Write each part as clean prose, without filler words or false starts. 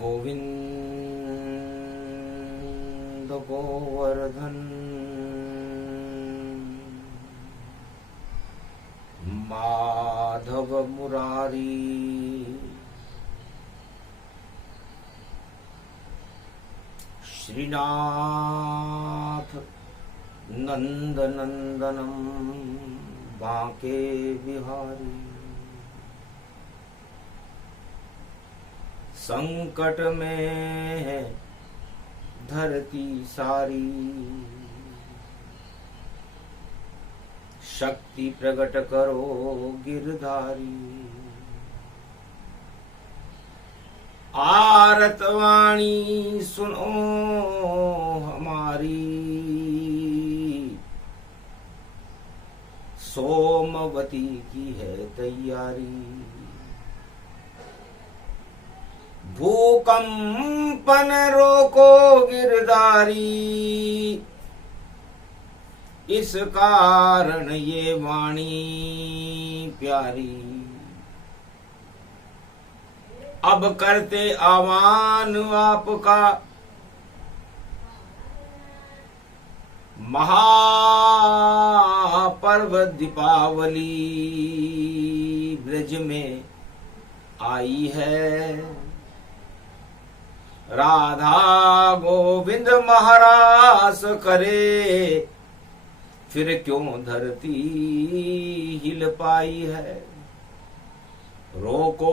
गोविंद गोवर्धन माधव मुरारी श्रीनाथ नंद नंदनम बांके बिहारी। संकट में है धरती सारी, शक्ति प्रकट करो गिरधारी। आरत वाणी सुनो हमारी, सोमवती की है तैयारी। भूकंपन रोको गिरधारी, इस कारण ये वाणी प्यारी। अब करते आह्वान आपका, महापर्व दीपावली ब्रज में आई है। राधा गोविंद महारास करे, फिर क्यों धरती हिल पाई है। रोको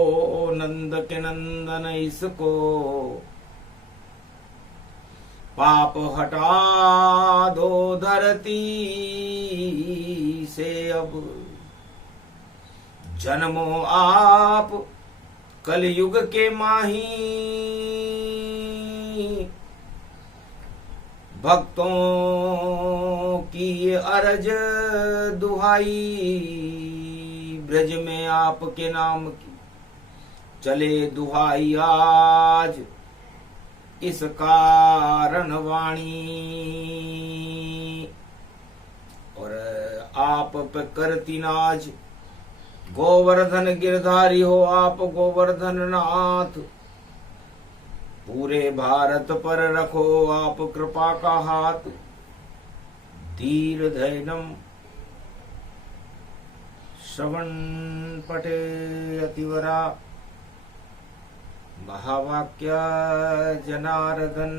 नंद के नंदन इसको, पाप हटा दो धरती से अब। जन्मो आप कलयुग के माही, भक्तों की अरज दुहाई। ब्रज में आपके नाम की चले दुहाई आज, इस कारण वाणी। और आप पे करती नाज, गोवर्धन गिरधारी हो आप गोवर्धन नाथ। पूरे भारत पर रखो आप कृपा का हाथ। धीर धैर्यम श्रवण पटे अतिवरा, महावाक्य जनार्दन।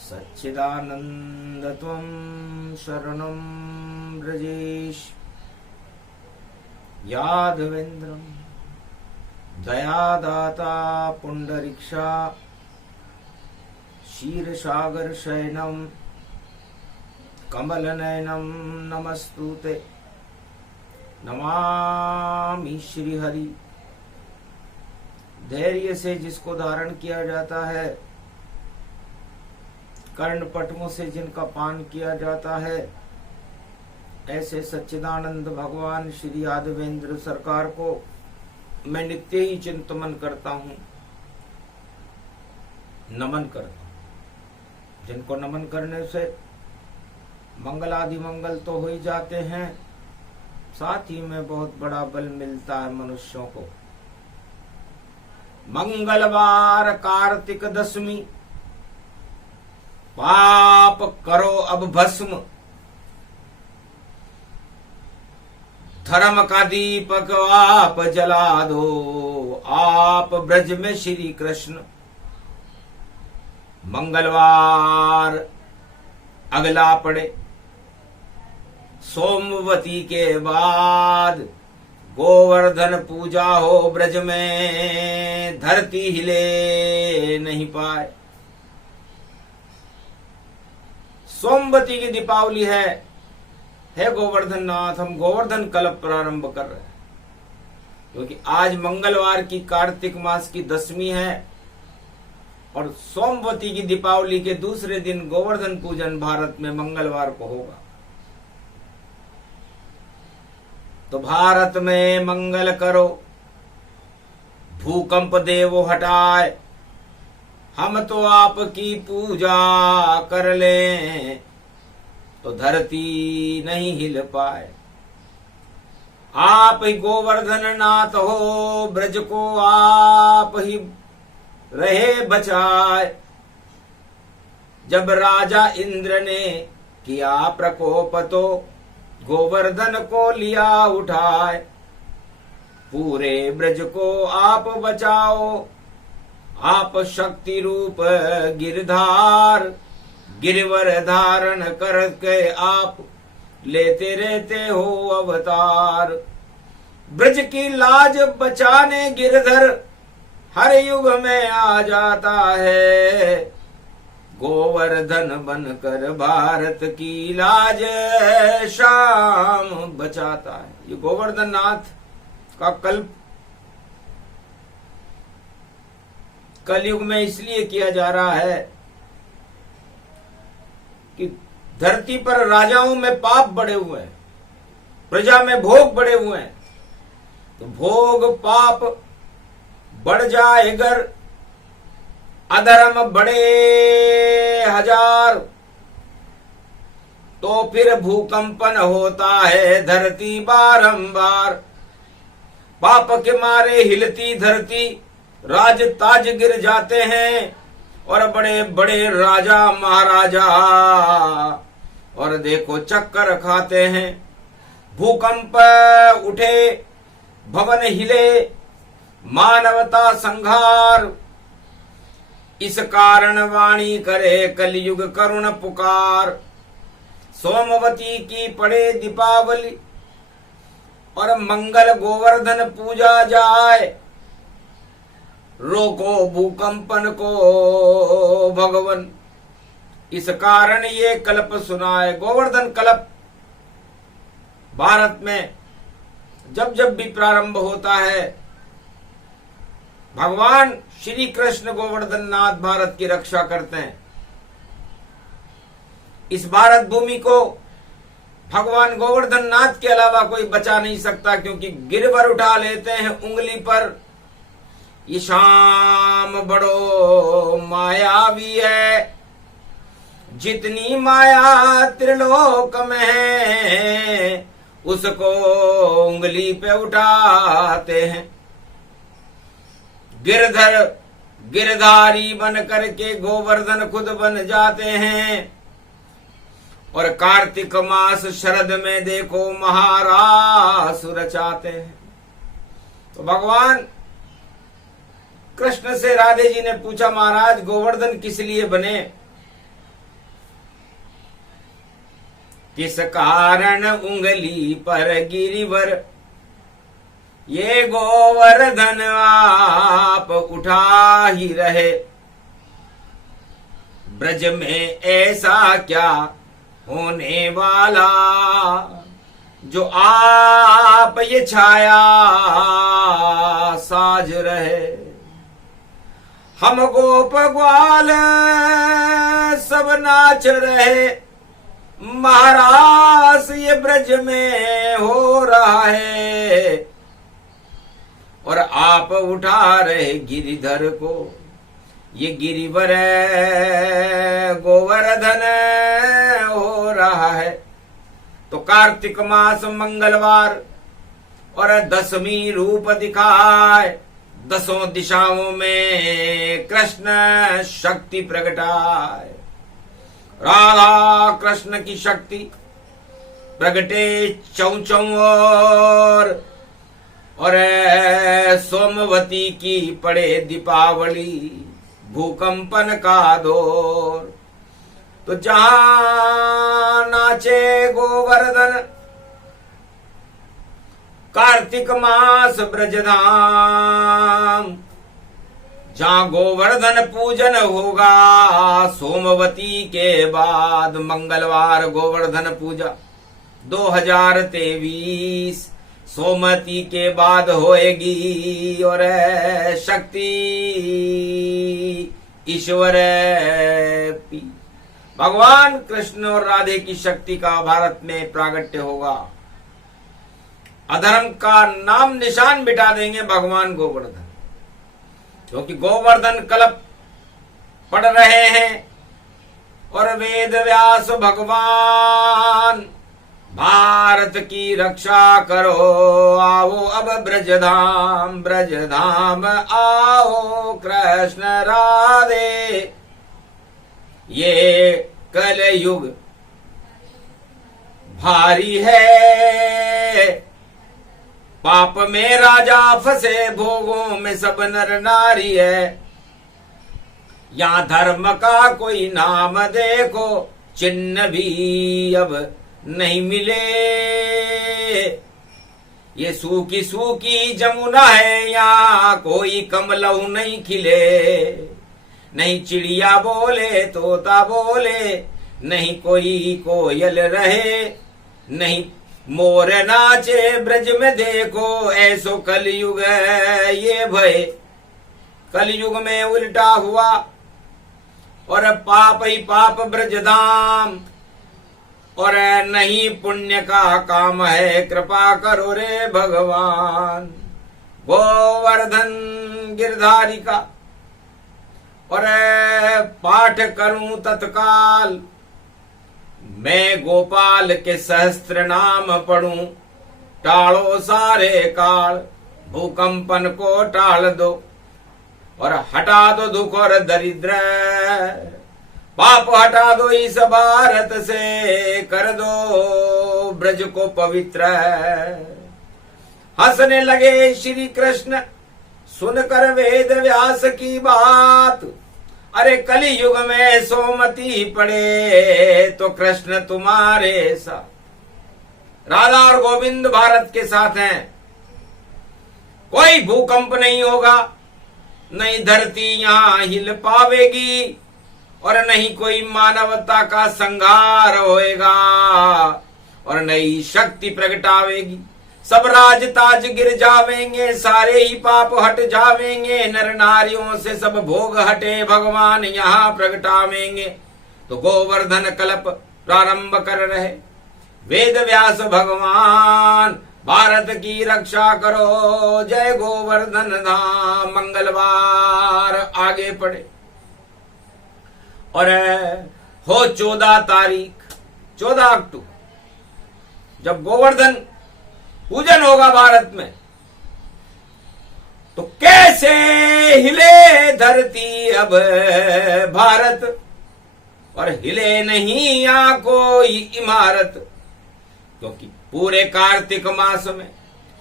सच्चिदानंद त्वं शरणं ब्रजेश। यादवेन्द्रम दयादाता पुंडरीक्षा, क्षीरसागर शयनम कमलनयनम नमस्तुते। नमामि श्री हरि। धैर्य से जिसको धारण किया जाता है, कर्ण पटमों से जिनका पान किया जाता है, ऐसे सच्चिदानंद भगवान श्री यादवेंद्र सरकार को मैं नित्य ही चिंतन करता हूं, नमन करता हूं। जिनको नमन करने से मंगल आदि मंगल तो हो ही जाते हैं, साथ ही में बहुत बड़ा बल मिलता है मनुष्यों को। मंगलवार कार्तिक दशमी, पाप करो अब भस्म। धर्म का दीपक आप जला दो, आप ब्रज में श्री कृष्ण। मंगलवार अगला पड़े, सोमवती के बाद गोवर्धन पूजा हो ब्रज में, धरती हिले नहीं पाए। सोमवती की दीपावली है गोवर्धन नाथ। हम गोवर्धन कल्प प्रारंभ कर रहे हैं, क्योंकि आज मंगलवार की कार्तिक मास की दशमी है और सोमवती की दीपावली के दूसरे दिन गोवर्धन पूजन भारत में मंगलवार को होगा। तो भारत में मंगल करो, भूकंप देवो हटाए। हम तो आपकी पूजा कर लें तो धरती नहीं हिल पाए। आप ही गोवर्धन नाथ हो, ब्रज को आप ही रहे बचाए। जब राजा इंद्र ने किया प्रकोप तो गोवर्धन को लिया उठाए। पूरे ब्रज को आप बचाओ, आप शक्ति रूप गिरधार। गिरवर धारण करके आप लेते रहते हो अवतार। ब्रज की लाज बचाने गिरधर हर युग में आ जाता है। गोवर्धन बनकर भारत की लाज शाम बचाता है। ये गोवर्धन नाथ का कलयुग में इसलिए किया जा रहा है कि धरती पर राजाओं में पाप बढ़े हुए हैं, प्रजा में भोग बढ़े हुए हैं। तो भोग पाप बढ़ जाए अगर, अधर्म बढ़े हजार, तो फिर भूकंपन होता है धरती बारंबार। पाप के मारे हिलती धरती, राज ताज गिर जाते हैं और बड़े बड़े राजा महाराजा और देखो चक्कर खाते हैं। भूकंप उठे, भवन हिले, मानवता संहार। इस कारण वाणी करे कलयुग करुण पुकार। सोमवती की पड़े दीपावली और मंगल गोवर्धन पूजा जाए। रोको भूकंपन को भगवन, इस कारण ये कल्प सुनाए। गोवर्धन कल्प भारत में जब जब भी प्रारंभ होता है, भगवान श्री कृष्ण गोवर्धन नाथ भारत की रक्षा करते हैं। इस भारत भूमि को भगवान गोवर्धन नाथ के अलावा कोई बचा नहीं सकता, क्योंकि गिरवर उठा लेते हैं उंगली पर। ये शाम बड़ो मायावी है, जितनी माया त्रिलोक में है, उसको उंगली पे उठाते हैं। गिरधर गिरधारी बन करके गोवर्धन खुद बन जाते हैं। और कार्तिक मास शरद में देखो महारास रचाते हैं। तो भगवान कृष्ण से राधे जी ने पूछा, महाराज गोवर्धन किस लिए बने? किस कारण उंगली पर गिरिवर ये गोवर्धन आप उठा ही रहे। ब्रज में ऐसा क्या होने वाला, जो आप ये छाया साज रहे। हम गोप ग्वाल सब नाच रहे, महारास ये ब्रज में हो रहा है। और आप उठा रहे गिरिधर को, ये गिरिवर गोवर्धन हो रहा है। तो कार्तिक मास मंगलवार और 10वीं रूप दिखाए, 10 दिशाओं में कृष्ण शक्ति प्रगटाए। राधा कृष्ण की शक्ति प्रगटे चौं और सोमवती की पड़े दीपावली, भूकंपन का दौर। तो जहां नाचे गोवर्धन कार्तिक मास ब्रजधाम, जहां गोवर्धन पूजन होगा सोमवती के बाद मंगलवार गोवर्धन पूजा 2023 सोमवती के बाद होएगी। और शक्ति ईश्वर भगवान कृष्ण और राधे की शक्ति का भारत में प्रागट्य होगा। अधर्म का नाम निशान मिटा देंगे भगवान गोवर्धन, क्योंकि गोवर्धन कल्प पढ़ रहे हैं और वेद व्यास भगवान भारत की रक्षा करो, आओ अब ब्रजधाम, ब्रजधाम आओ कृष्ण राधे। ये कलयुग भारी है, पाप में राजा फंसे, भोगों में सब नर नारी है। यहाँ धर्म का कोई नाम देखो, चिन्ह भी अब नहीं मिले। ये सूखी सूखी जमुना है, यहाँ कोई कमलऊ नहीं खिले। नहीं चिड़िया बोले, तोता बोले, नहीं कोई कोयल रहे, नहीं मोर नाचे ब्रज में देखो। ऐसो कलयुग है ये भय, कलयुग में उल्टा हुआ, और पाप ही पाप ब्रजधाम, और नहीं पुण्य का काम है, कृपा करो रे भगवान। गोवर्धन गिरधारी का और पाठ करूं तत्काल, मैं गोपाल के सहस्त्र नाम पढ़ूं। टालो सारे काल, भूकंपन को टाल दो, और हटा दो दुख और दरिद्र। पाप हटा दो इस भारत से, कर दो ब्रज को पवित्र। हंसने लगे श्री कृष्ण सुनकर वेद व्यास की बात। अरे कलयुग में सोमती पड़े तो कृष्ण तुम्हारे साथ। राधा और गोविंद भारत के साथ हैं, कोई भूकंप नहीं होगा, नहीं धरती यहां हिल पावेगी, और नहीं कोई मानवता का संहार होएगा, और नई शक्ति प्रगटावेगी। सब राज ताज गिर जावेंगे, सारे ही पाप हट जावेंगे, नर नारियों से सब भोग हटे, भगवान यहाँ प्रगटावेंगे। तो गोवर्धन कल्प प्रारंभ कर रहे वेद व्यास भगवान, भारत की रक्षा करो, जय गोवर्धन धाम। मंगलवार आगे पड़े, और हो 14 तारीख, 14 अक्टूबर, जब गोवर्धन पूजन होगा भारत में, तो कैसे हिले धरती अब भारत, और हिले नहीं यहां कोई इमारत। क्योंकि पूरे कार्तिक मास में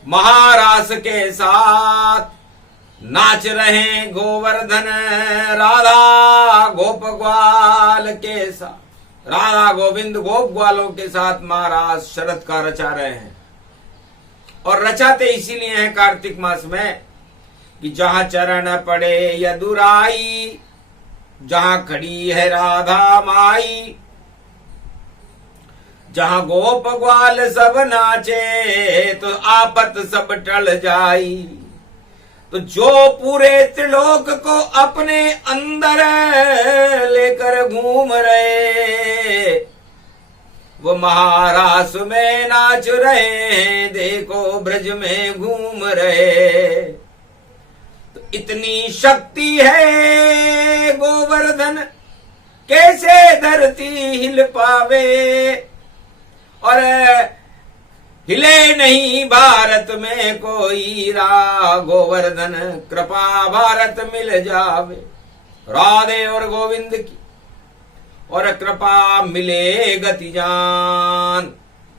महारास के साथ नाच रहे गोवर्धन, राधा गोप ग्वाल के साथ, राधा गोविंद गोप ग्वालों के साथ महाराज शरद का रचा रहे हैं। और रचाते इसीलिए हैं कार्तिक मास में कि जहां चरण पड़े यदुराई, जहां खड़ी है राधा माई, जहां गोप ग्वाल सब नाचे, तो आफत सब टल जाई। तो जो पूरे त्रिलोक को अपने अंदर लेकर घूम रहे, वो महारास में नाच रहे हैं, देखो ब्रज में घूम रहे। तो इतनी शक्ति है गोवर्धन, कैसे धरती हिल पावे, और हिले नहीं भारत में कोई गोवर्धन, कृपा भारत मिल जावे। राधे और गोविंद की और कृपा मिले गति जान।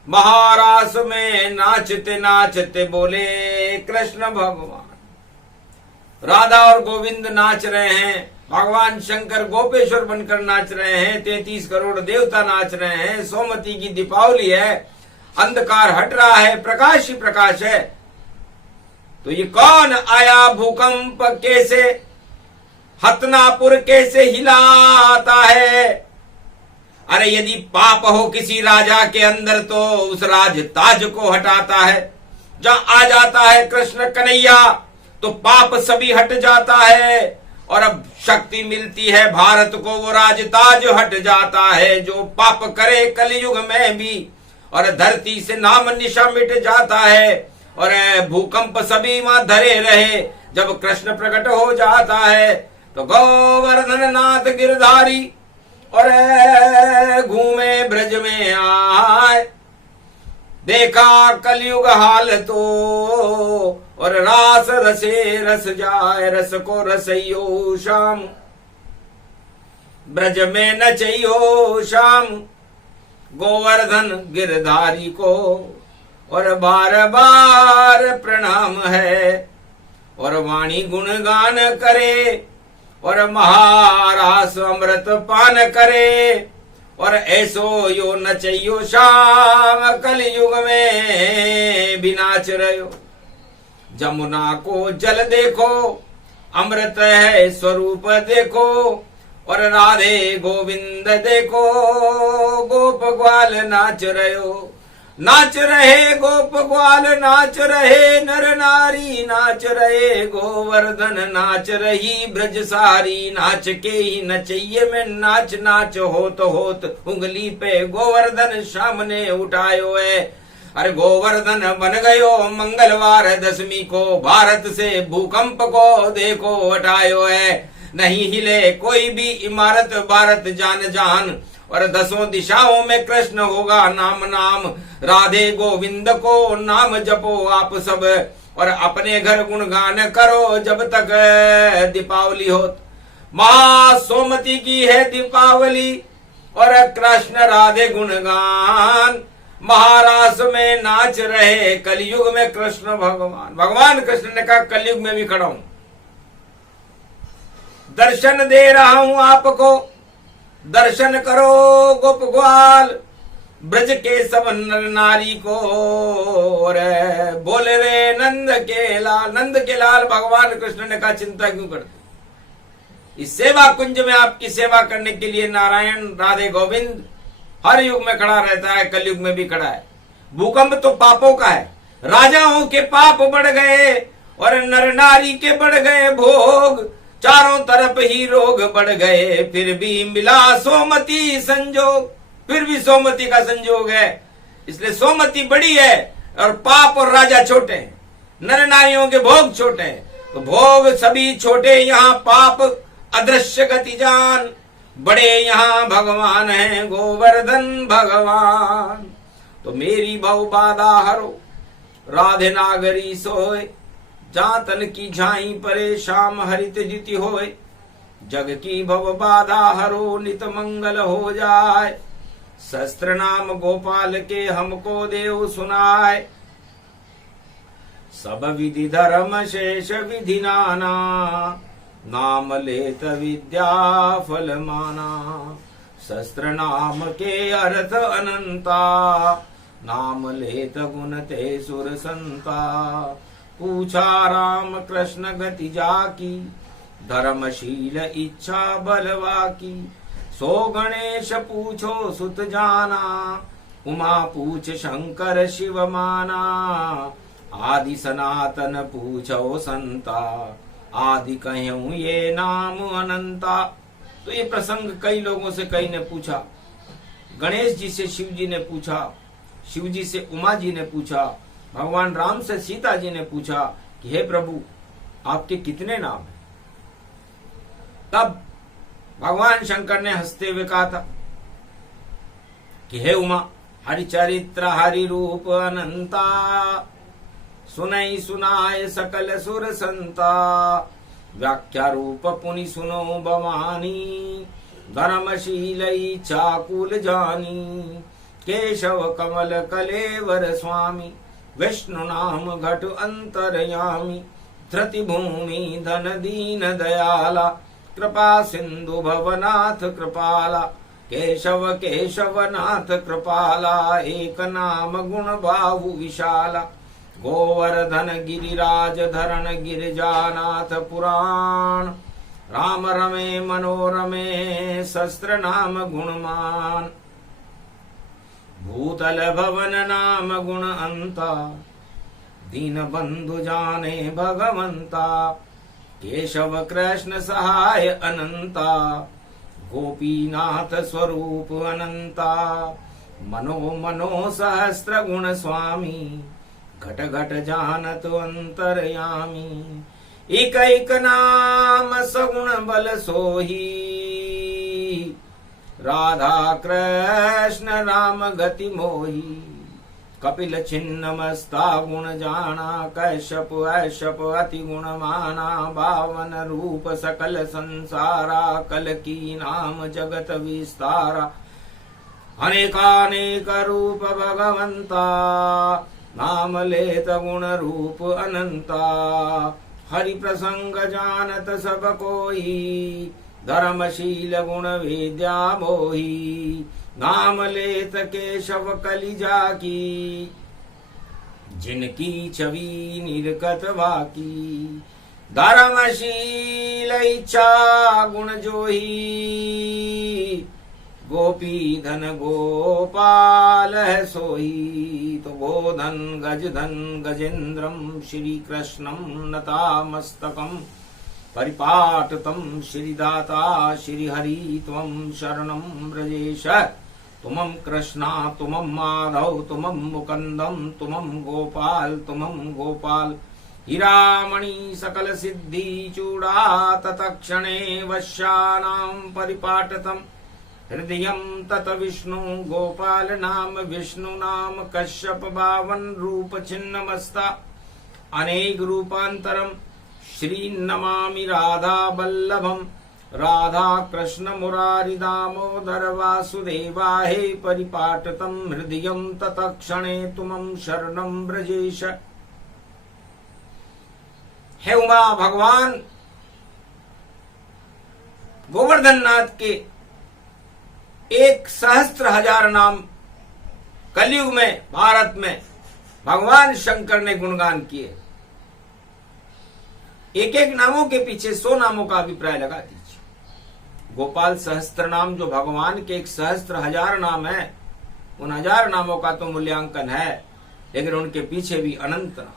महारास में नाचते नाचते बोले कृष्ण भगवान। राधा और गोविंद नाच रहे हैं, भगवान शंकर गोपेश्वर बनकर नाच रहे हैं, 33 करोड़ देवता नाच रहे हैं। सोमवती की दीपावली है, अंधकार हट रहा है, प्रकाश ही प्रकाश है। तो ये कौन आया भूकंप, कैसे हतनापुर कैसे हिलाता है। अरे यदि पाप हो किसी राजा के अंदर तो उस राज ताज को हटाता है। जहां आ जाता है कृष्ण कन्हैया तो पाप सभी हट जाता है, और अब शक्ति मिलती है भारत को, वो राज ताज हट जाता है। जो पाप करे कलयुग में भी, और धरती से नाम निशा मिट जाता है, और भूकंप सभी वहां धरे रहे। जब कृष्ण प्रकट हो जाता है तो गोवर्धन नाथ गिरधारी और घूमे ब्रज में आए। देखा कलयुग हाल तो, और रास रसे रस जाए, रस को रसइयो शाम, ब्रज में नचइयो शाम, गोवर्धन गिरधारी को, और बार बार प्रणाम है, और वाणी गुणगान करे, और महारास अमृत पान करे, और ऐसो यो नचइयो शाम, कलयुग में भी नाच रहो। जमुना को जल देखो, अमृत है स्वरूप देखो, और राधे गोविंद देखो, गोप ग्वाल नाच रहो। नाच रहे गोप ग्वाल नाच रहे, नर नारी नाच रहे, गोवर्धन नाच रही ब्रज सारी, नाच के ही नचइये में नाच नाच होत होत, उंगली पे गोवर्धन सामने उठायो है। अरे गोवर्धन बन गयो मंगलवार दशमी को, भारत से भूकंप को देखो हटायो है। नहीं हिले कोई भी इमारत भारत जान जान, और दसों दिशाओं में कृष्ण होगा नाम नाम। राधे गोविंद को नाम जपो आप सब, और अपने घर गुणगान करो जब तक दीपावली हो। महा सोमती की है दीपावली, और कृष्ण राधे गुणगान, महारास में नाच रहे कलयुग में कृष्ण भगवान। भगवान कृष्ण ने कहा कलयुग में भी खड़ा हूं, दर्शन दे रहा हूं आपको, दर्शन करो गोप ग्वाल, ब्रज के सब नर नारी को। रे बोले रे नंद के लाल, नंद के लाल भगवान कृष्ण ने कहा चिंता क्यों करते, इस सेवा कुंज में आपकी सेवा करने के लिए नारायण राधे गोविंद हर युग में खड़ा रहता है, कलयुग में भी खड़ा है। भूकंप तो पापों का है, राजाओं के पाप बढ़ गए, और नर नारी के बढ़ गए भोग, चारों तरफ ही रोग बढ़ गए, फिर भी मिला सोमती संजोग, फिर भी सोमती का संजोग है। इसलिए सोमती बड़ी है और पाप और राजा छोटे हैं, नर नारियों के भोग छोटे हैं। तो भोग सभी छोटे, यहाँ पाप अदृश्य गति जान, बड़े यहाँ भगवान हैं गोवर्धन भगवान। तो मेरी भव बाधा हरो, राधे नागरी सोए, जहाँ तन की झाई परे शाम हरित द्युति होए, जग की भव बाधा हरो नित मंगल हो जाए, शस्त्र नाम गोपाल के हमको देव सुनाए। सब विधि धर्म शेष विधि नाना, नाम लेत विद्या फल माना, शस्त्र नाम के अर्थ अनंता, नाम लेत गुण ते सुर संता। पूछा राम कृष्ण गति जाकी, धर्मशील इच्छा बलवा की, सो गणेश पूछो सुत जाना, उमा पूछ शंकर शिव माना, आदि सनातन पूछो संता, आदि कहूं ये नाम अनंता। तो ये प्रसंग कई लोगों से कई ने पूछा, गणेश जी से शिव जी ने पूछा, शिव जी से उमा जी ने पूछा, भगवान राम से सीता जी ने पूछा कि हे प्रभु आपके कितने नाम हैं। तब भगवान शंकर ने हंसते हुए कहा था कि हे उमा, हरि चरित्र हरि रूप अनंता, सुनई सुनाए सकल सुर संता, व्याख्या रूप पुनि सुनो भवानी, धर्मशील इच्छा कुल जानी, केशव कमल कलेवर स्वामी, विष्णु नाम घट अंतरयामी, धृति भूमि धन दीन दयाला, कृपा सिंधु भवनाथ कृपाला, केशव केशव नाथ कृपाला, एक नाम गुण बाहु विशाला, गोवर्धन गिरिराज धरण गिरिजानाथ पुराण, राम रमे मनोरमे शस्त्र नाम गुणमान, भूतल भवन नाम गुण अंता, दीन बंधु जाने भगवंता, केशव कृष्ण सहाय अनंता, गोपीनाथ स्वरूप अनंता, मनो मनो सहस्त्र गुण स्वामी, घट घट जानत अंतरयामी, एक एक नाम सगुण बल सोही, राधा कृष्ण राम गति मोही, कपिल छिन्नमस्ता गुण जाना, कैश्यप ऐश्यप अति गुण माना, बावन रूप सकल संसारा, कल की नाम जगत विस्तारा, अनेकानेक रूप भगवंता, नाम लेत गुण रूप अनंता, हरि प्रसंग जानत सब कोई, धर्मशील गुण विद्या मोही, नाम लेत केशव कलिजा की, जिनकी छवि निर्गत वाकी, धर्मशील इच्छा गुण जोही, गोपी धन गोपाल है सोही। तो गोधन गजधन गजेन्द्रम श्री कृष्णम नतामस्तकम, परिपाटतम श्रीदाता श्रीहरि त्वं शरणं व्रजेश, तुमं कृष्णा तुमं माधव तुमं मुकुन्दं तुमं गोपाल तुमं गोपाल, हीरामणि सकल सिद्धि चूड़ा तत्क्षणे वश्यानां परिपाटतम्, हृदयं तत विष्णु गोपाल नाम विष्णु नाम, कश्यप बावन रूप छिन्नमस्ता, अनेक रूपांतरम, श्री नमामि राधा वल्लभम, राधा कृष्ण मुरारी दामोदर वासुदेवा, हे परिपाटतम हृदयं तत्क्षणे तुमं शरणं व्रजेश। हे उमा भगवान गोवर्धन नाथ के 1,000,000 नाम कलयुग में भारत में भगवान शंकर ने गुणगान किए। एक एक नामों के पीछे 100 नामों का अभिप्राय लगा दीजिए। गोपाल सहस्त्र नाम जो भगवान के 1,000,000 नाम है, उन 1000 नामों का तो मूल्यांकन है, लेकिन उनके पीछे भी अनंत नाम,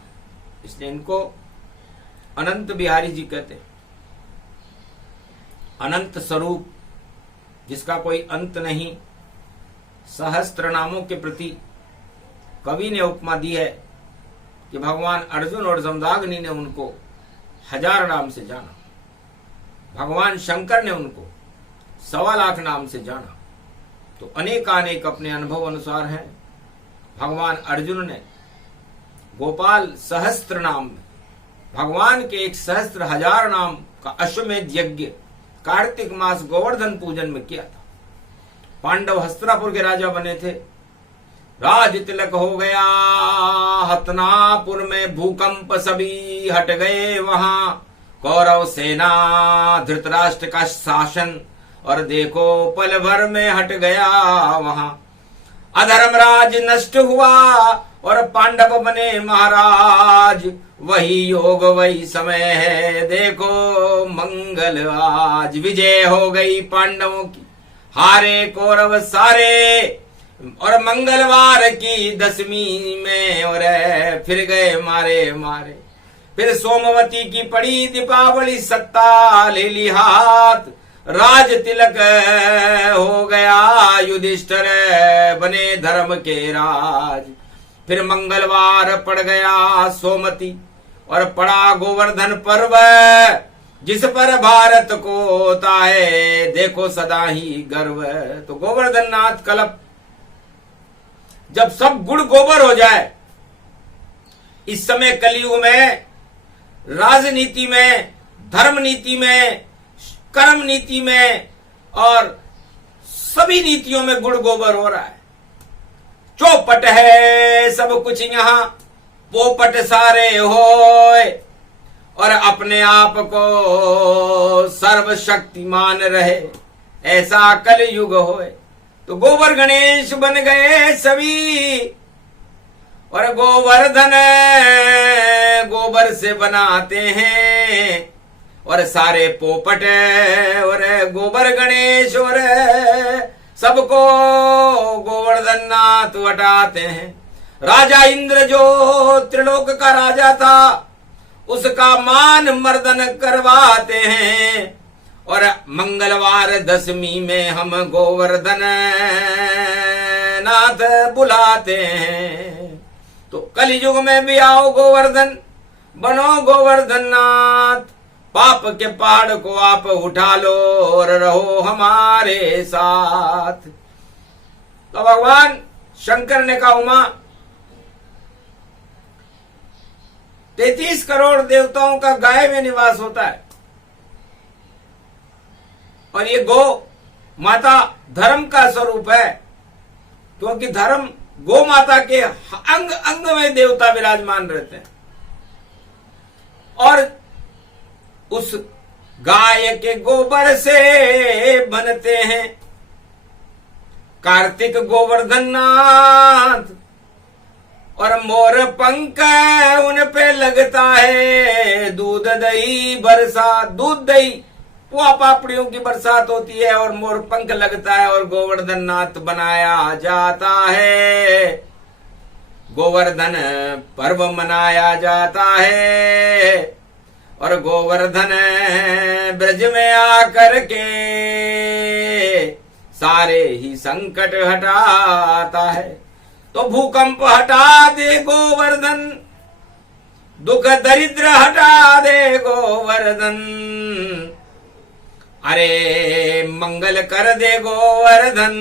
इसलिए इनको अनंत बिहारी जी कहते हैं। अनंत स्वरूप जिसका कोई अंत नहीं, सहस्त्र नामों के प्रति कवि ने उपमा दी है कि भगवान अर्जुन और जमदाग्नि ने उनको 1000 नाम से जाना, भगवान शंकर ने उनको 1,25,00,000 नाम से जाना। तो अनेकानेक अपने अनुभव अनुसार हैं। भगवान अर्जुन ने गोपाल सहस्त्र नाम में भगवान के 1,000,000 नाम का अश्वमेध यज्ञ कार्तिक मास गोवर्धन पूजन में किया था। पांडव हस्तिनापुर के राजा बने थे, राज तिलक हो गया, हस्तिनापुर में भूकंप सभी हट गए, वहां कौरव सेना धृतराष्ट्र का शासन, और देखो पल भर में हट गया वहां, अधर्मराज नष्ट हुआ और पांडव बने महाराज, वही योग वही समय है, देखो मंगल आज, विजय हो गई पांडवों की, हारे कौरव सारे, और मंगलवार की 10वीं में और फिर गए मारे मारे। फिर सोमवती की पड़ी दीपावली, सत्ता ले ली हाथ, राज तिलक हो गया, युधिष्ठिर बने धर्म के राज। फिर मंगलवार पड़ गया सोमती, और पड़ा गोवर्धन पर्व, जिस पर भारत को होता है देखो सदा ही गर्व। तो गोवर्धन नाथ कल्प जब सब गुण गोबर हो जाए, इस समय कलयुग में राजनीति में, धर्म नीति में, कर्म नीति में और सभी नीतियों में गुड़ गोबर हो रहा है। चौपट है सब कुछ यहाँ, पोपट सारे होए, और अपने आप को सर्वशक्तिमान रहे, ऐसा कलयुग होए। तो गोबर गणेश बन गए सभी, और गोवर्धन गोबर से बनाते हैं, और सारे पोपट और गोबर गणेश और सबको गोवर्धन नाथ वटाते हैं। राजा इंद्र जो त्रिलोक का राजा था, उसका मान मर्दन करवाते हैं, और मंगलवार 10वीं में हम गोवर्धन नाथ बुलाते हैं। तो कलयुग में भी आओ गोवर्धन, बनो गोवर्धन नाथ, पाप के पहाड़ को आप उठा लो और रहो हमारे साथ। तो भगवान शंकर ने कहा, उमा 33 करोड़ देवताओं का गाय में निवास होता है। और ये गौ माता धर्म का स्वरूप है, क्योंकि धर्म गौ माता के अंग अंग में देवता विराजमान रहते हैं। और उस गाय के गोबर से बनते हैं कार्तिक गोवर्धन नाथ, और मोर पंख उन पे लगता है दूध दही बरसात। दूध दही पुआ पापड़ियों की बरसात होती है और मोर पंख लगता है और गोवर्धन नाथ बनाया जाता है। गोवर्धन पर्व मनाया जाता है और गोवर्धन ब्रज में आकर के सारे ही संकट हटाता है। तो भूकंप हटा दे गोवर्धन, दुख दरिद्र हटा दे गोवर्धन, अरे मंगल कर दे गोवर्धन,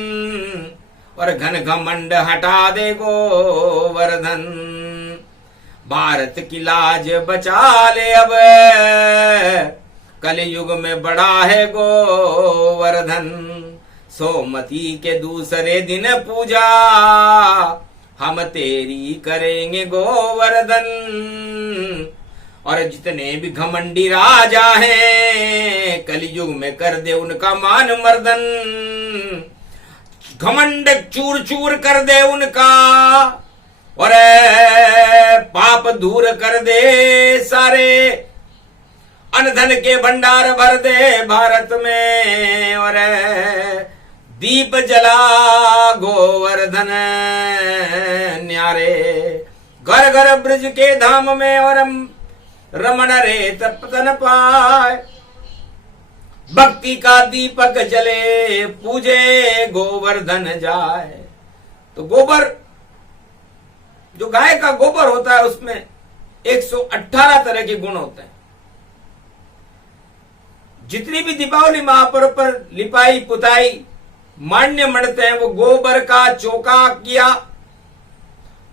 और घन घमंड हटा दे गोवर्धन। भारत की लाज बचा ले अब, कलयुग में बड़ा है गोवर्धन। सोमती के दूसरे दिन पूजा हम तेरी करेंगे गोवर्धन। और जितने भी घमंडी राजा हैं कलयुग में कर दे उनका मान मर्दन। घमंड चूर चूर कर दे उनका और पाप दूर कर दे सारे। अनधन के भंडार भर दे भारत में और दीप जला गोवर्धन न्यारे। घर घर ब्रज के धाम में और रमण रे तपतन पाए। भक्ति का दीपक जले पूजे गोवर्धन जाए। तो गोबर, जो गाय का गोबर होता है उसमें 118 तरह के गुण होते हैं। जितनी भी दीपावली महापर्व पर लिपाई पुताई मान्य मढ़ते हैं वो गोबर का चौका किया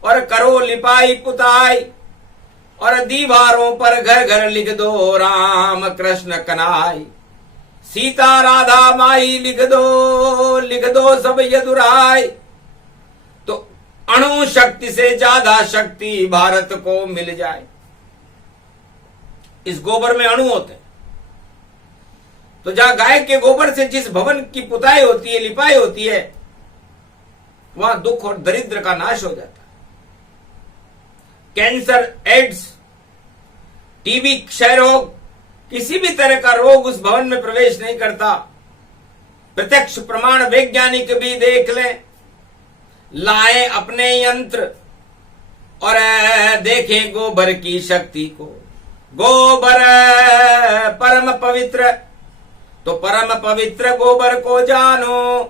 और करो लिपाई पुताई। और दीवारों पर घर घर लिख दो राम कृष्ण कन्हाई। सीता राधा माई लिख दो सब यदुराई। तो अणु शक्ति से ज्यादा शक्ति भारत को मिल जाए। इस गोबर में अणु होते हैं। तो जहां गाय के गोबर से जिस भवन की पुताई होती है, लिपाई होती है, वहां दुख और दरिद्र का नाश हो जाता है। कैंसर, एड्स, टीबी, क्षय रोग, किसी भी तरह का रोग उस भवन में प्रवेश नहीं करता। प्रत्यक्ष प्रमाण वैज्ञानिक भी देख लें, लाए अपने यंत्र और देखें गोबर की शक्ति को। गोबर परम पवित्र, तो परम पवित्र गोबर को जानो।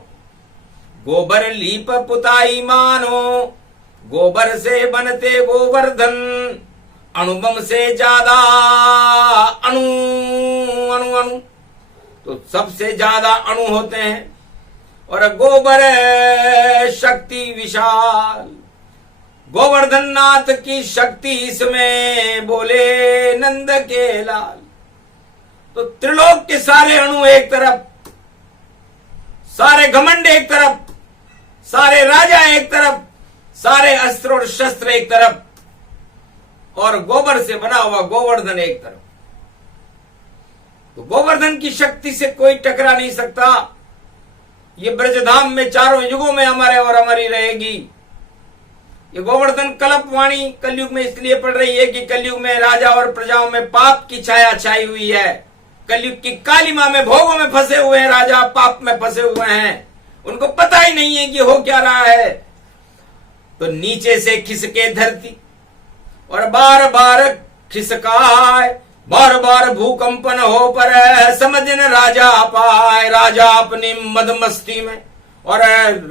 गोबर लीप पुताई मानो। गोबर से बनते गोवर्धन, अणुबम से ज्यादा अणु अणु अणु। तो सबसे ज्यादा अणु होते हैं। और गोबर शक्ति विशाल। गोवर्धन नाथ की शक्ति इसमें बोले नंद के लाल। तो त्रिलोक के सारे अणु एक तरफ, सारे घमंड एक तरफ, सारे राजा एक तरफ, सारे अस्त्र और शस्त्र एक तरफ, और गोबर से बना हुआ गोवर्धन एक तरफ। तो गोवर्धन की शक्ति से कोई टकरा नहीं सकता। ये ब्रजधाम में चारों युगों में हमारे और हमारी रहेगी। ये गोवर्धन कल्प वाणी कलयुग में इसलिए पड़ रही है कि कलयुग में राजा और प्रजाओं में पाप की छाया छाई हुई है। कलयुग की कालिमा में भोगों में फंसे हुए हैं राजा, पाप में फंसे हुए हैं। उनको पता ही नहीं है कि हो क्या रहा है। तो नीचे से खिसके धरती और बार बार खिसकाए, बार बार भूकंपन हो पर समझ न राजा पाए। राजा अपनी मद मस्ती में और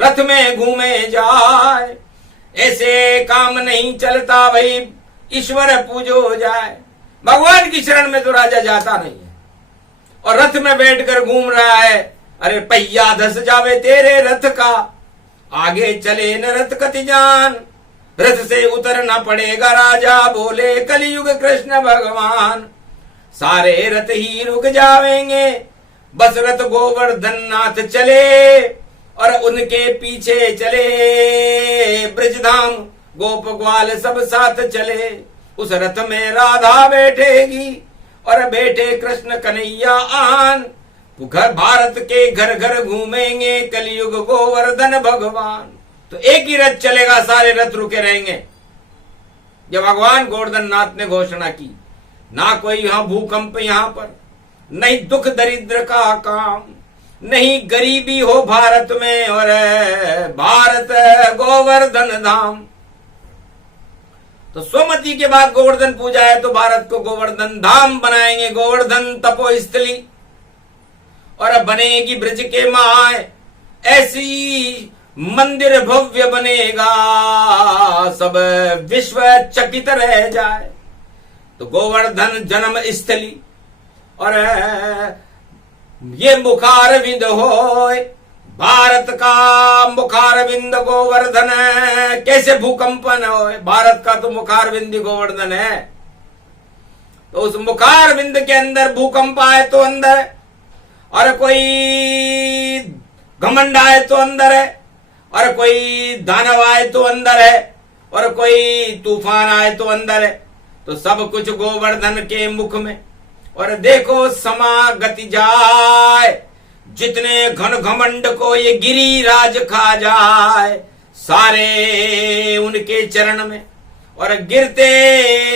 रथ में घूमे जाए। ऐसे काम नहीं चलता भाई, ईश्वर पूजो जाए। भगवान की शरण में तो राजा जाता नहीं है और रथ में बैठकर घूम रहा है। अरे पहिया धस जावे तेरे रथ का, आगे चले न रथ कति जान। रथ से उतरना पड़ेगा राजा, बोले कलयुग कृष्ण भगवान। सारे रथ ही रुक जाएंगे, बस रथ गोवर्धन नाथ चले, और उनके पीछे चले ब्रजधाम गोप ग्वाल सब साथ चले। उस रथ में राधा बैठेगी और बैठे कृष्ण कन्हैया आन। घर भारत के घर घर घूमेंगे कलयुग गोवर्धन भगवान। तो एक ही रथ चलेगा, सारे रथ रुके रहेंगे। जब भगवान गोवर्धन नाथ ने घोषणा की, ना कोई यहां भूकंप, यहां पर नहीं दुख दरिद्र का काम, नहीं गरीबी हो भारत में, और भारत गोवर्धन धाम। तो सोमवती के बाद गोवर्धन पूजा है, तो भारत को गोवर्धन धाम बनाएंगे, गोवर्धन तपोस्थली, और बनेगी ब्रज के माय ऐसी मंदिर भव्य बनेगा, सब विश्व चकित रह जाए। तो गोवर्धन जन्म स्थली, और ये मुखारविंद हो भारत का, मुखारविंद गोवर्धन। कैसे भूकंपन हो, भारत का तो मुखारविंद गोवर्धन है। तो उस मुखारविंद के अंदर भूकंप आए तो अंदर, और कोई घमंड आए तो अंदर है, और कोई दानव आए तो अंदर है, और कोई तूफान आए तो अंदर है। तो सब कुछ गोवर्धन के मुख में। और देखो समागति जाए, जितने घन घमंड को ये गिरिराज खा जाए, सारे उनके चरण में, और गिरते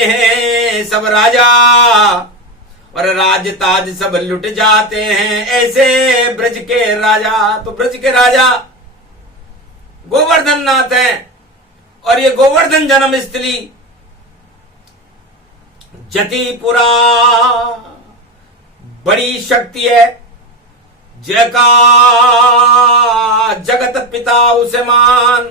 हैं सब राजा, और राज ताज सब लुट जाते हैं, ऐसे ब्रज के राजा। तो ब्रज के राजा गोवर्धन नाथ हैं, और ये गोवर्धन जन्म स्थली जतिपुरा बड़ी शक्ति है। जगा जगत पिता उसे मान,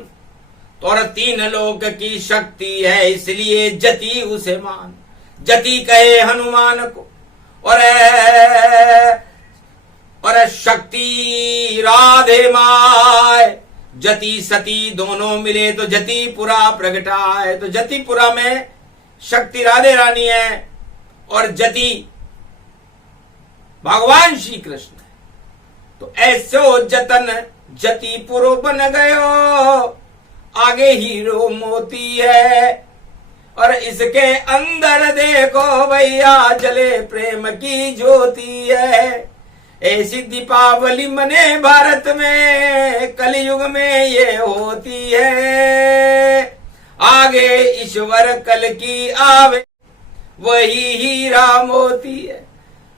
तो और 3 लोक की शक्ति है, इसलिए जति उसे मान। जति कहे हनुमान को, और शक्ति राधे माय। जति सती दोनों मिले तो जतिपुरा प्रगटाए। तो जतिपुरा में शक्ति राधे रानी है, और जति भगवान श्री कृष्ण है। तो ऐसो जतन जतिपुरो बन गयो, आगे हीरो मोती है, और इसके अंदर देखो भैया जले प्रेम की ज्योति है। ऐसी दीपावली मने भारत में, कलयुग में ये होती है। आगे ईश्वर कल की आवे, वही हीरा मोती है।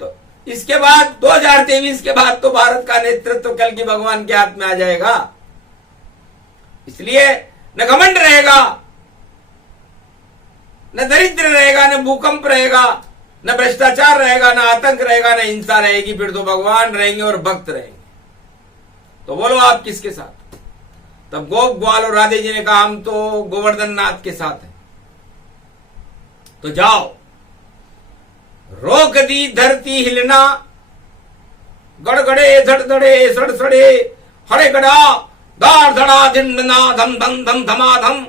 तो इसके बाद 2023 के बाद तो भारत का नेतृत्व कल की भगवान के हाथ में आ जाएगा। इसलिए न घमंड रहेगा, न दरिद्र रहेगा, न भूकंप रहेगा, न भ्रष्टाचार रहेगा, न आतंक रहेगा, न हिंसा रहेगी। फिर तो भगवान रहेंगे और भक्त रहेंगे। तो बोलो आप किसके साथ? तब गोप ग्वाल और राधे जी ने कहा हम तो गोवर्धन नाथ के साथ हैं। तो जाओ, रोक दी धरती हिलना, गड़गड़े धड़धड़े सड़सड़े, हरे गड़ा दार धड़ा धिंडना धम धम धम धमाधम,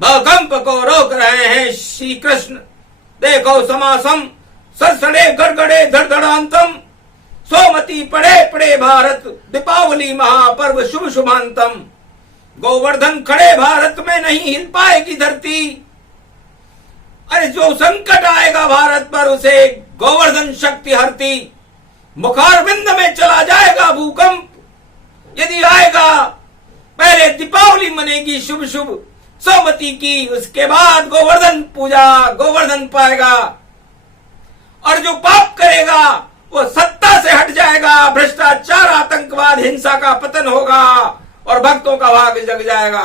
भूकंप को रोक रहे हैं श्री कृष्ण। देखो समासम सड़सड़े गड़गड़े धड़धड़ांतम, सोमती पड़े पड़े भारत, दीपावली महापर्व शुभ शुभांतम। गोवर्धन खड़े भारत में नहीं हिल पाएगी धरती। अरे जो संकट आएगा भारत पर उसे गोवर्धन शक्ति हरती। मुखारविंद में चला जाएगा भूकंप यदि आएगा। पहले दीपावली मनेगी शुभ शुभ सोमवती की, उसके बाद गोवर्धन पूजा, गोवर्धन पाएगा। और जो पाप करेगा वो सत्ता से हट जाएगा। भ्रष्टाचार, आतंकवाद, हिंसा का पतन होगा और भक्तों का भाग जग जाएगा।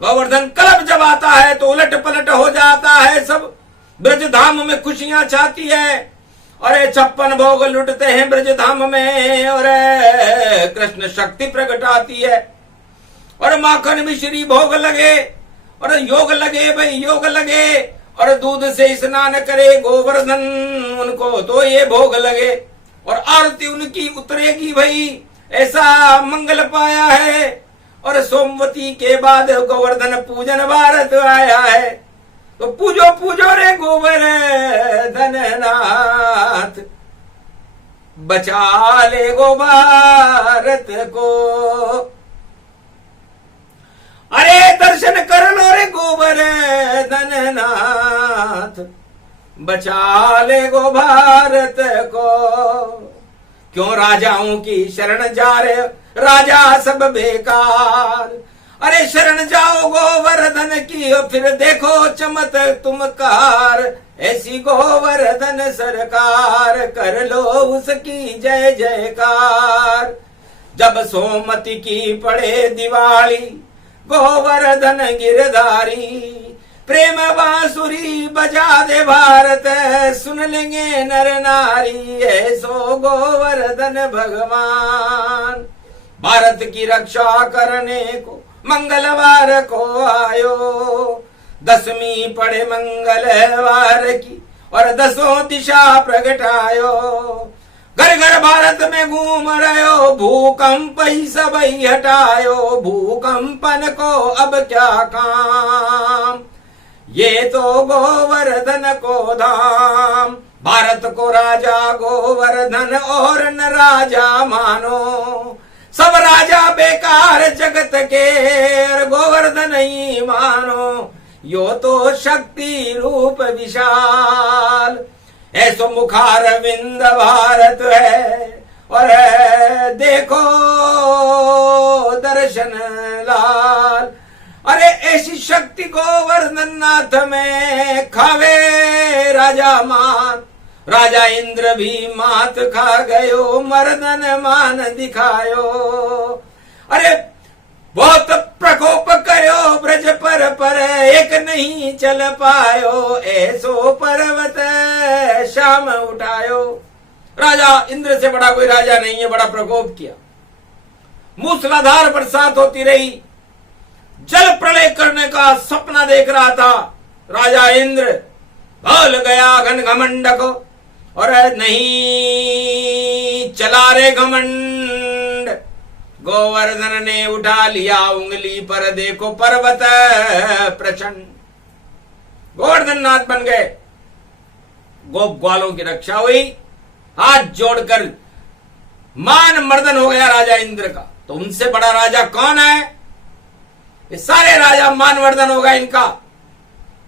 गोवर्धन कलप जब आता है तो उलट पलट हो जाता है सब। ब्रज धाम में खुशियां छाती है और 56 भोग लुटते हैं ब्रज धाम में, और कृष्ण शक्ति प्रकट आती है। और माखन मिश्री भोग लगे और योग लगे भाई, योग लगे, और दूध से स्नान करे गोवर्धन, उनको तो ये भोग लगे। और आरती उनकी उतरेगी भाई, ऐसा मंगल पाया है। और सोमवती के बाद गोवर्धन पूजन भारत आया है। तो पूजो पूजो रे गोवर्धन नाथ, बचा ले गो भारत को। अरे दर्शन कर लो रे गोवर्धन नाथ, बचा ले गो भारत को। क्यों राजाओं की शरण जा रहे राजा सब बेकार। अरे शरण जाओ गोवर्धन की और फिर देखो चमत तुमकार। ऐसी गोवर्धन सरकार कर लो उसकी जय जयकार। जब सोमवती की पड़े दिवाली गोवर्धन गिरधारी। प्रेम बांसुरी बजा दे भारत, सुन लेंगे नर नारी। ऐसो गोवर्धन भगवान भारत की रक्षा करने को मंगलवार को आयो। दसवीं पड़े मंगलवार की और दसों दिशा प्रगटायो। घर घर भारत में घूम रहो, भूकंप ही सब ही हटायो। भूकंपन को अब क्या काम, ये तो गोवर्धन को धाम। भारत को राजा गोवर्धन और न राजा मानो। सब राजा बेकार जगत के, गोवर्धन ही मानो। यो तो शक्ति रूप विशाल, ऐसो मुखार विंद भारत है। और देखो दर्शन लाल। अरे ऐसी शक्ति गोवर्धन नाथ में खावे राजा मान। राजा इंद्र भी मात खा गयो, मर्दन मान दिखायो। अरे बहुत प्रकोप करो ब्रज पर एक नहीं चल पायो। ऐसो पर्वत शाम उठायो। राजा इंद्र से बड़ा कोई राजा नहीं है, बड़ा प्रकोप किया। मूसलाधार बरसात होती रही, जल प्रलय करने का सपना देख रहा था राजा इंद्र। भूल गया घन घमंड को और नहीं चला रे घमंड। गोवर्धन ने उठा लिया उंगली पर, देखो पर्वत प्रचंड। गोवर्धन नाथ बन गए, गोप ग्वालों की रक्षा हुई। हाथ जोड़कर मान मर्दन हो गया राजा इंद्र का। तो उनसे बड़ा राजा कौन है? ये सारे राजा मानवर्धन होगा इनका।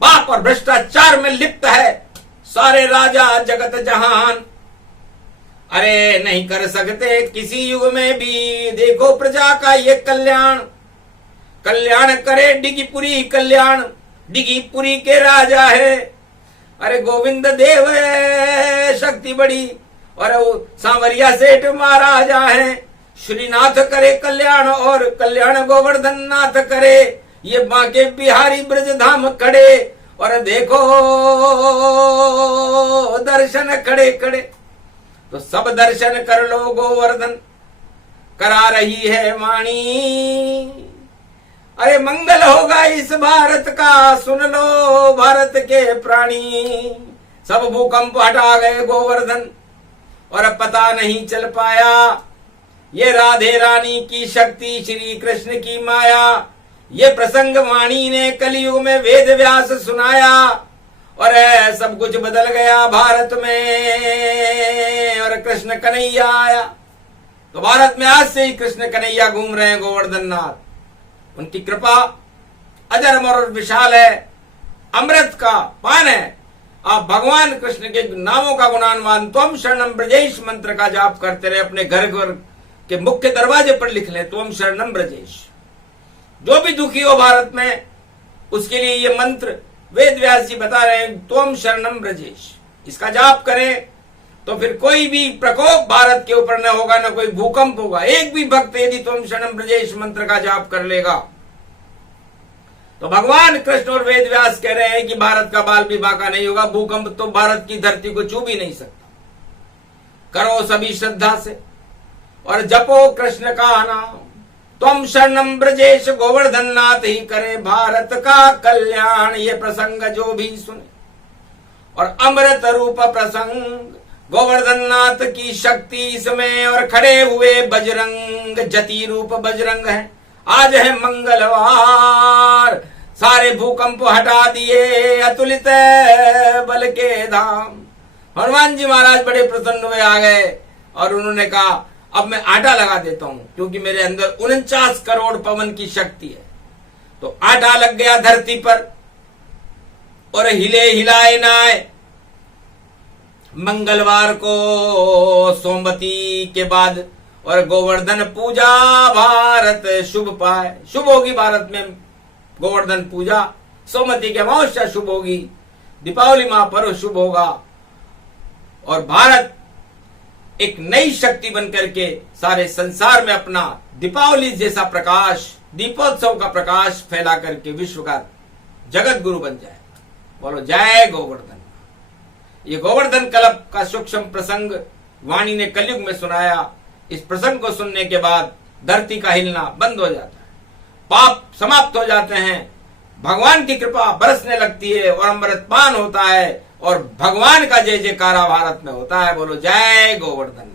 पाप और भ्रष्टाचार में लिप्त है सारे राजा जगत जहान। अरे नहीं कर सकते किसी युग में भी, देखो प्रजा का ये कल्याण। कल्याण करे डिगीपुरी कल्याण, डिगीपुरी के राजा है। अरे गोविंद देव शक्ति बड़ी और सांवरिया सेठ महाराजा है। श्रीनाथ करे कल्याण और कल्याण गोवर्धन नाथ करे। ये बांके बिहारी ब्रज धाम खड़े और देखो दर्शन खड़े खड़े। तो सब दर्शन कर लो, गोवर्धन करा रही है वाणी। अरे मंगल होगा इस भारत का, सुन लो भारत के प्राणी। सब भूकंप हटा गए गोवर्धन और पता नहीं चल पाया ये राधे रानी की शक्ति, श्री कृष्ण की माया। ये प्रसंग वाणी ने कलयुग में वेद व्यास सुनाया और सब कुछ बदल गया भारत में और कृष्ण कन्हैया आया। तो भारत में आज से ही कृष्ण कन्हैया घूम रहे हैं गोवर्धन नाथ। उनकी कृपा अजर अमर और विशाल है, अमृत का पान है। आप भगवान कृष्ण के नामों का गुणानुवाद त्वम शरणम ब्रजेश मंत्र का जाप करते रहे। अपने घर घर के मुख्य दरवाजे पर लिख लें त्वम शरणम ब्रजेश। जो भी दुखी हो भारत में उसके लिए ये मंत्र वेद व्यास जी बता रहे हैं, त्वम शरणम ब्रजेश। इसका जाप करें तो फिर कोई भी प्रकोप भारत के ऊपर न होगा, न कोई भूकंप होगा। एक भी भक्त यदि त्वम शरणम ब्रजेश मंत्र का जाप कर लेगा तो भगवान कृष्ण और वेद व्यास कह रहे हैं कि भारत का बाल भी बांका नहीं होगा। भूकंप तो भारत की धरती को छू भी नहीं सकता। करो सभी श्रद्धा से और जपो कृष्ण का नाम। त्वम शरणम ब्रजेश गोवर्धन नाथ ही करे भारत का कल्याण। ये प्रसंग जो भी सुने और अमृत रूप प्रसंग गोवर्धन नाथ की शक्ति इसमें। और खड़े हुए बजरंग, जति रूप बजरंग है। आज है मंगलवार, सारे भूकंप हटा दिए अतुलित बल के धाम। हनुमान जी महाराज बड़े प्रसन्न हुए, आ गए और उन्होंने कहा अब मैं आटा लगा देता हूं, क्योंकि मेरे अंदर 49 करोड़ पवन की शक्ति है। तो आटा लग गया धरती पर और हिले हिलाए नाए। मंगलवार को सोमवती के बाद और गोवर्धन पूजा भारत शुभ पाए। शुभ होगी भारत में गोवर्धन पूजा, सोमवती की अमावस्या शुभ होगी, दीपावली महापर्व शुभ होगा और भारत एक नई शक्ति बनकर के सारे संसार में अपना दीपावली जैसा प्रकाश, दीपोत्सव का प्रकाश फैला करके विश्व का जगत गुरु बन जाए। बोलो जय गोवर्धन। ये गोवर्धन कल्प का सूक्ष्म प्रसंग वाणी ने कलयुग में सुनाया। इस प्रसंग को सुनने के बाद धरती का हिलना बंद हो जाता है, पाप समाप्त हो जाते हैं, भगवान की कृपा बरसने लगती है और अमृतपान होता है और भगवान का जय जयकारा भारत में होता है। बोलो जय गोवर्धन।